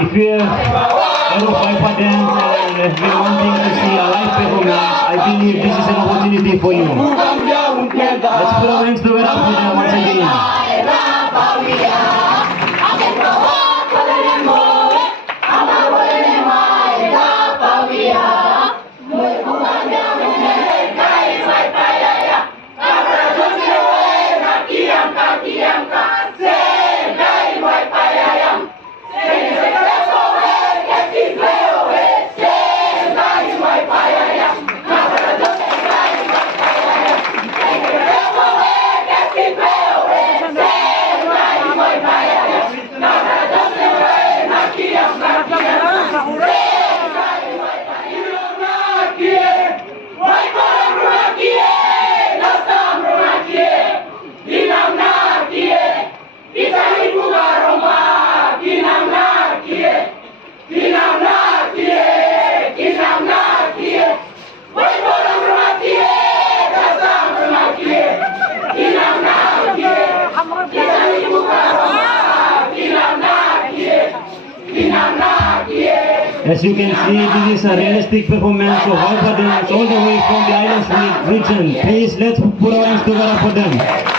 If you love Haifa dance and have been wanting to see a live performance, I believe this is an opportunity for you. Let's put our hands together for them once again. As you can see, this is a realistic performance of Haifa dance all the way from the islands region. Please, let's put our hands together for them.